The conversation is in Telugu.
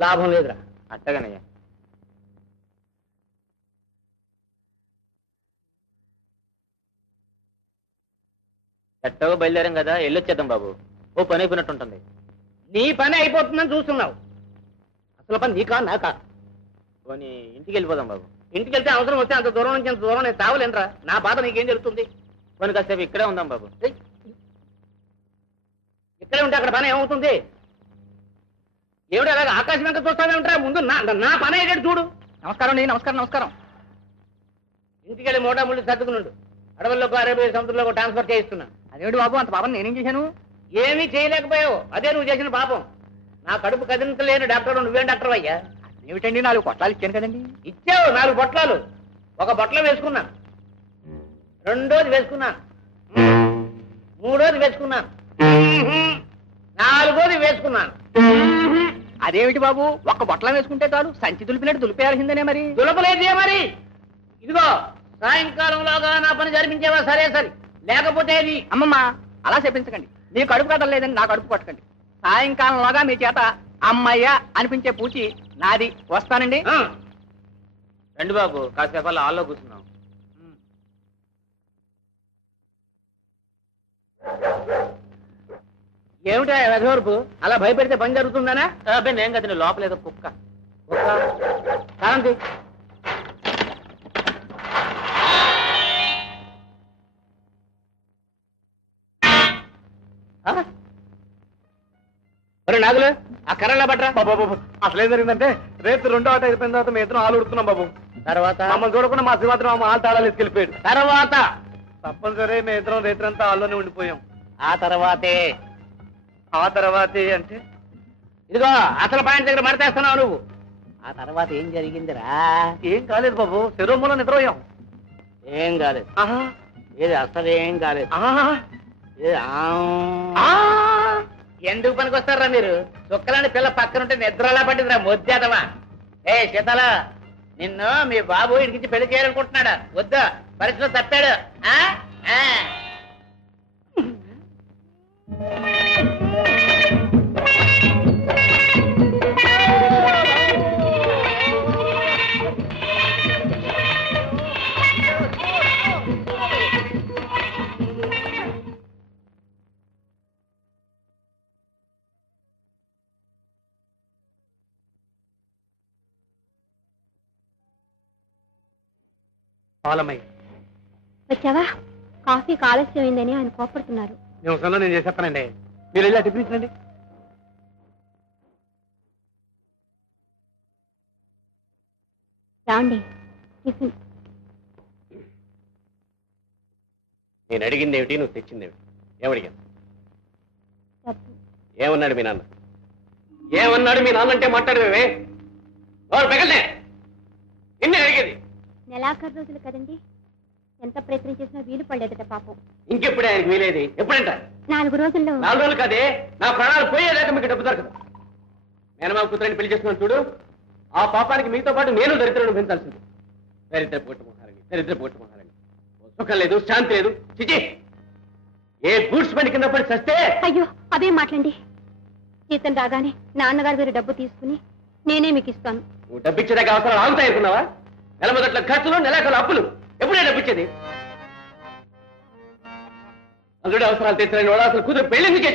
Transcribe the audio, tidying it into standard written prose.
లాభం లేదురా. అట్టగానయ్యా. ఎట్టగా బయలుదేరాం కదా, వెళ్ళొచ్చేద్దాం బాబు. ఓ పని అయిపోయినట్టుంటుంది. నీ పని అయిపోతుందని చూస్తున్నావు. అసలు పని నీకా నాకా? పోనీ ఇంటికి వెళ్ళిపోదాం బాబు. ఇంటికి వెళ్తే అవసరం వస్తే అంత దూరం నుంచి అంత దూరం నేను తావలేనరా. నా బాధ నీకేం జరుగుతుంది? పోనీ కాసేపు ఇక్కడే ఉందాం బాబు. ఇక్కడే ఉంటే అక్కడ పని ఏమవుతుంది? ఏమిటి అలాగే ఆకాశం వెంక చూస్తానే ఉంటారా? ముందు నా పని అయ్యేటట్టు చూడు. నమస్కారం అండి. నమస్కారం నమస్కారం. ఇంటికి వెళ్ళి మోటా ముళ్ళు సర్దుకున్నాడు. అడవుల్లోకి అరేబియా సముద్రంలో ట్రాన్స్ఫర్ చేయిస్తున్నా. అదేమిటి బాబు, అంత పాపం నేనేం చేశాను? ఏమీ చేయలేకపోయావు. అదే నువ్వు చేసిన పాపం. నా కడుపు కదిలించలేని డాక్టర్ నువ్వేం డాక్టర్ అయ్యా? ఏమిటండి, 4 పొట్లాలు ఇచ్చాను కదండి. ఇచ్చావు 4 పొట్లాలు. ఒక బొట్లో వేసుకున్నాను, రెండోది వేసుకున్నాను, మూడోది వేసుకున్నాను, నాలుగోది వేసుకున్నాను. అదేమిటి బాబు, ఒక్క బొట్ల వేసుకుంటే చాలు, సంచి దులిపినట్టు దులిపేయాల్సిందనే. మరి దులపలేదే మరి. ఇదిగో సాయంకాలంలోగా నా పని జరిపించేవా? సరే సరే, లేకపోతే అది. అమ్మమ్మ అలా చెప్పించకండి. నీ కడుపు కట్టలేదని నా కడుపు కొట్టకండి. సాయంకాలంలోగా మీ చేత అమ్మయ్య అనిపించే పూచి నాది. వస్తానండి. రండి బాబు, కాసేపు హాల్లో కూర్చున్నాం. ఏమిటా వెధవరపు అలా భయపెడితే పని జరుగుతుందనా? అబ్బాయి నేను కదా, లోపల ఏదో కుక్క. కారంతి నాగులు ఆ కర్రలా పట్టరా బాబు. అసలేం జరిగిందంటే, రేపు 2వ ఆట అయిపోయిన తర్వాత మీ ఇద్దరం ఆలు ఉడుతున్నాం బాబు. తర్వాత మమ్మల్ని చూడకుండా మా శివాత్రం ఆలు తాళాలు ఎత్తుకెళ్ళిపోయాడు. తర్వాత తప్పనిసరి మీ ఇద్దరం రేత్రంతా ఆల్లోనే ఉండిపోయాం. ఆ తర్వాతే అంటే ఇదిగో అసలు పాయింట్ దగ్గర మడతేస్తున్నావు నువ్వు. ఆ తర్వాత ఏం జరిగిందిరా? ఏం కాలేదు బాబు, శరీరంలో నిద్రపోయాం. ఏం కాలేదు? ఏది అసలు ఏం కాలేదు. ఎందుకు పనికి వస్తారా మీరు? చుక్కలాంటి పిల్ల పక్కనుంటే నిద్రలా పట్టిందిరా మొద్దేదవా. ఏ శీతల, నిన్ను మీ బాబు ఇడికించి పెళ్లి చేయాలనుకుంటున్నాడా? వద్దా, పరిస్థితిలో తప్పాడు. వచ్చావా? కాఫీ ఆలస్యమైందని ఆయన కోపడుతున్నారు. నేను చేసేస్తానండి, మీరు వెళ్ళి టిఫిన్ ఇచ్చండి. రాండి టిఫిన్. నేను అడిగింది ఏమిటి, నువ్వు తెచ్చిందేమిటి? ఏమడిగాను? డబ్బు. ఏమన్నాడు మీ నాన్న? ఏమన్నాడు మీ నాన్న అంటే మాట్లాడమే పెగలే. నిన్నే అడిగేది. నెలాఖరు రోజులు కదండి, ఎంత ప్రయత్నం చేసినా వీలు పడలేదట పాపం. ఇంకెప్పుడే ఆయనకు వీలేది? ఎప్పుడంట? 4 రోజుల్లో. 4 రోజులు కాదే, నా ప్రాణాలు పోయేదాకా మీకు డబ్బు దొరకదు. నేను మా కూతురిని పెళ్లి చేస్తున్నాను చూడు, ఆ పాపానికి మీతో పాటు నేను దరిద్రం పెంచాల్సింది. దరిద్ర పోటు మహారాణి. సుఖం లేదు, శాంతి లేదు. చిచి, ఏ గూడ్స్ బండి కింద పడి చస్తే. అయ్యో అదే మాట్లాడండి. జీతం రాగానే నాన్నగారు మీరు డబ్బు తీసుకుని నేనే మీకు ఇస్తాను. నువ్వు డబ్బిచ్చేదాకా అవసరాలు ఆగుతాయి అనుకున్నావా? నెల మొదట్ల ఖర్చులు, నెలాఖరు అప్పులు. ఎప్పుడే డబ్బిచ్చేది? అందులో అవసరాలు తెచ్చిన వాడు అసలు కూతురు పెళ్లి చేసి